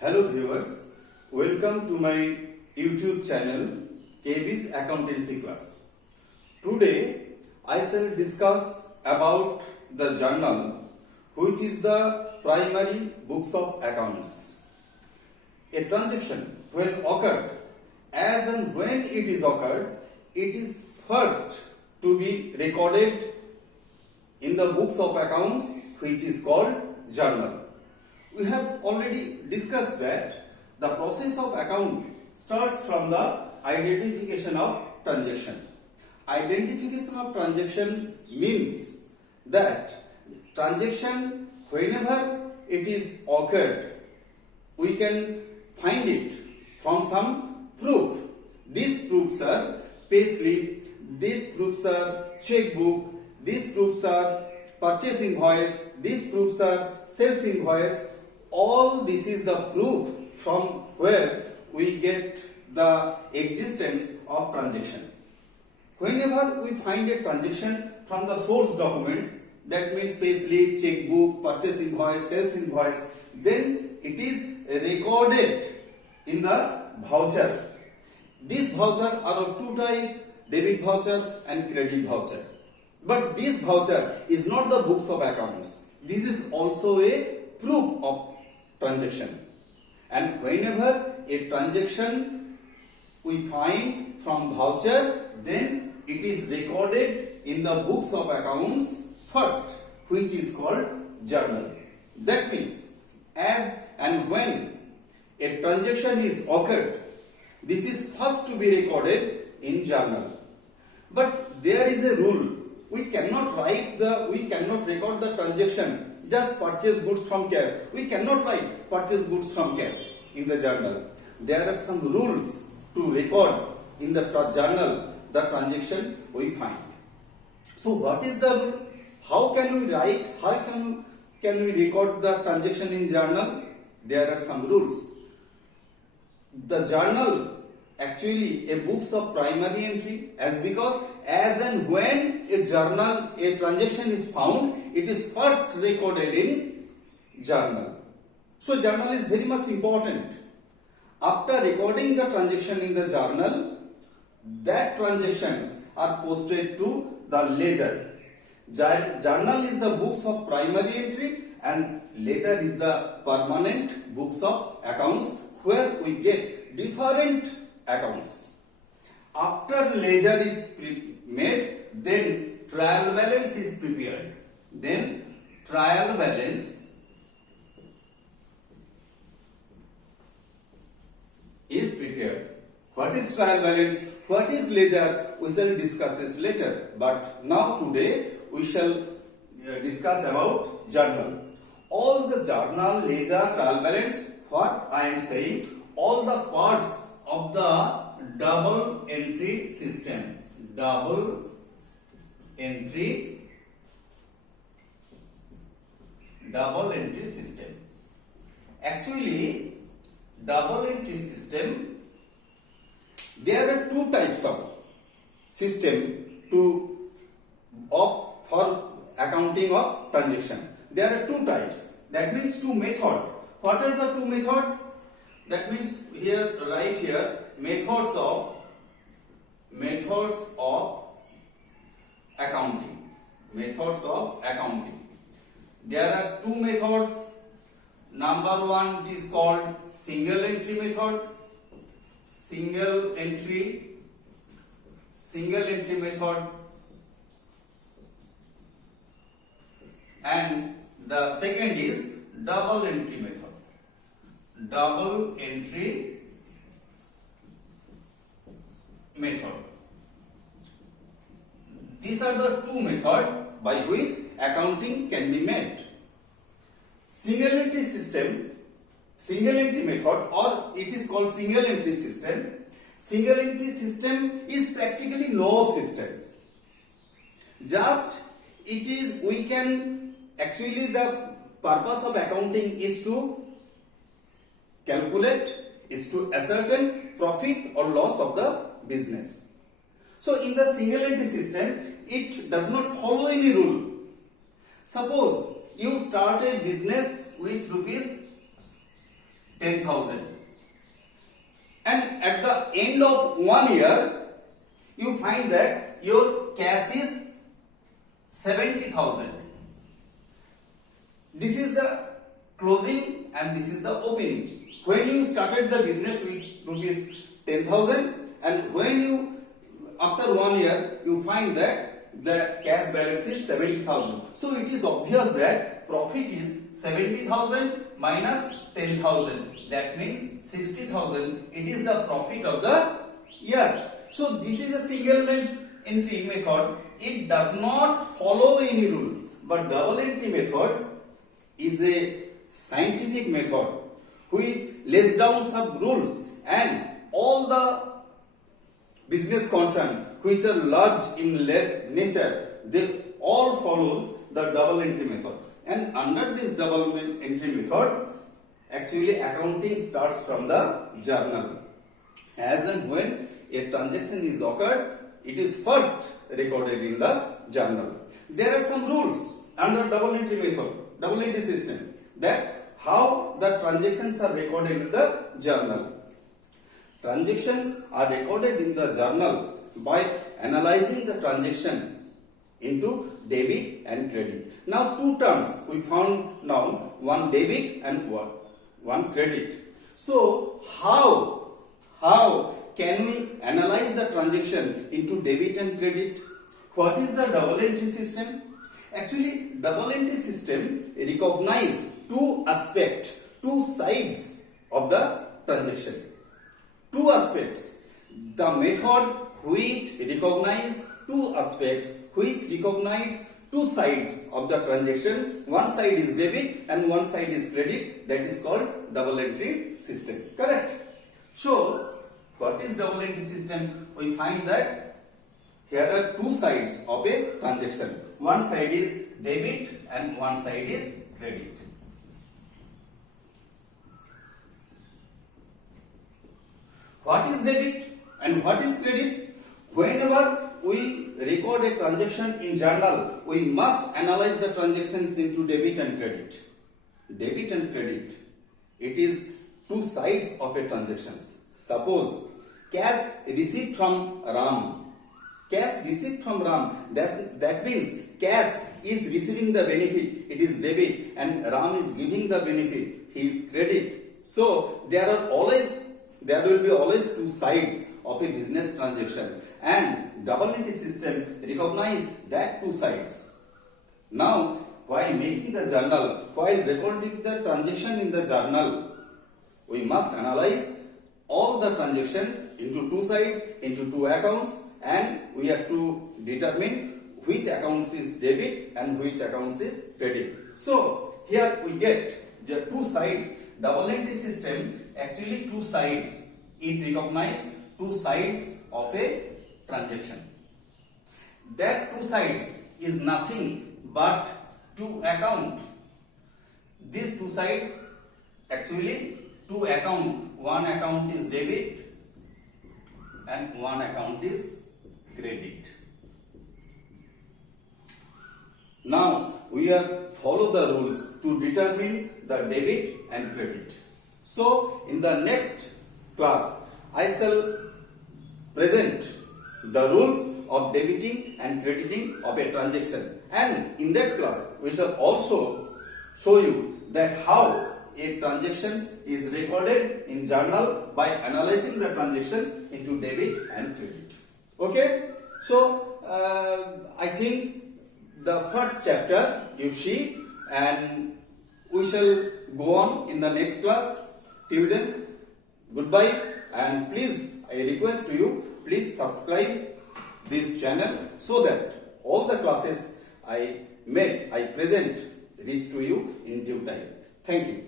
Hello viewers, welcome to my YouTube channel KB's Accountancy Class. Today I shall discuss about the journal which is the primary books of accounts. A transaction when occurred, as and when it is occurred, it is first to be recorded in the books of accounts which is called journal. We have already discussed that the process of account starts from the identification of transaction. Identification of transaction means that transaction, whenever it is occurred, we can find it from some proof. These proofs are payslip, these proofs are checkbook, these proofs are purchase invoice, these proofs are sales invoice. All this is the proof from where we get the existence of transaction. Whenever we find a transaction from the source documents, that means payslip, checkbook, purchase invoice, sales invoice, then it is recorded in the voucher. These voucher are of two types, debit voucher and credit voucher. But this voucher is not the books of accounts. This is also a proof of transaction. And whenever a transaction we find from voucher, then it is recorded in the books of accounts first, which is called journal. That means as and when a transaction is occurred, this is first to be recorded in journal. But there is a rule. We cannot record the transaction just purchase goods from cash. We cannot write purchase goods from cash in the journal. There are some rules to record in the journal the transaction we find. So what is the rule? How can we write? How can we record the transaction in journal? There are some rules. The journal actually a books of primary entry, because as and when a transaction is found, it is first recorded in journal. So journal is very much important. After recording the transaction in the journal, that transactions are posted to the ledger. Journal is the books of primary entry and ledger is the permanent books of accounts where we get different accounts. After ledger is made, then trial balance is prepared. Then trial balance is prepared. What is trial balance? What is ledger? We shall discuss it later. But now today we shall discuss about journal. All the journal, ledger, trial balance, what I am saying, all the parts of the double entry system. Double entry system. Actually, double entry system, there are two types of system for accounting of transaction. There are two types. That means two methods. What are the two methods? That means right here methods of accounting. Methods of accounting. There are two methods. Number one is called single entry method. Single entry method. And the second is double entry method. Double entry method. These are the two methods by which accounting can be made. Single entry method, or it is called single entry system. Single entry system is practically no system. Just the purpose of accounting is to calculate, is to ascertain profit or loss of the business. So in the single entry system, it does not follow any rule. Suppose you start a business with rupees 10,000. And at the end of 1 year, you find that your cash is 70,000. This is the closing and this is the opening. When you started the business with rupees 10,000, and when you, after 1 year, you find that the cash balance is 70,000. So it is obvious that profit is 70,000 minus 10,000. That means 60,000. It is the profit of the year. So this is a single entry method. It does not follow any rule. But double entry method is a scientific method which lays down some rules, and all the business concern which are large in nature, they all follows the double entry method. And under this double entry method, actually accounting starts from the journal. As and when a transaction is occurred, it is first recorded in the journal. There are some rules under double entry method, double entry system, that how the transactions are recorded in the journal. Transactions are recorded in the journal by analyzing the transaction into debit and credit. Now two terms we found now, one debit and one credit. So how can we analyze the transaction into debit and credit? What is the double entry system? Actually, double entry system recognize two aspects, two sides of the transaction. Two aspects. The method which recognize two aspects, which recognize two sides of the transaction. One side is debit and one side is credit. That is called double entry system. Correct? So, what is double entry system? We find that here are two sides of a transaction. One side is debit and one side is credit. What is debit and what is credit? Whenever we record a transaction in journal, we must analyze the transactions into debit and credit. Debit and credit, it is two sides of a transactions. Suppose cash received from Ram. Cash received from Ram, that means cash is receiving the benefit, it is debit, and Ram is giving the benefit, he is credit. So there will be always two sides of a business transaction, and double entry system recognize that two sides. Now, while making the journal, while recording the transaction in the journal, we must analyze all the transactions into two sides, into two accounts, and we have to determine which accounts is debit and which accounts is credit. So here we get the two sides. Double entry system, actually two sides. It recognizes two sides of a transaction. That two sides is nothing but two account. These two sides, actually two account. One account is debit and one account is credit. Now we are follow the rules to determine the debit and credit. So in the next class I shall present the rules of debiting and crediting of a transaction, and in that class we shall also show you that how a transactions is recorded in journal by analyzing the transactions into debit and credit. Okay, so I think the first chapter you see, and we shall go on in the next class. Till then, goodbye, and please, I request to you, please subscribe this channel so that all the classes I present reach to you in due time. Thank you.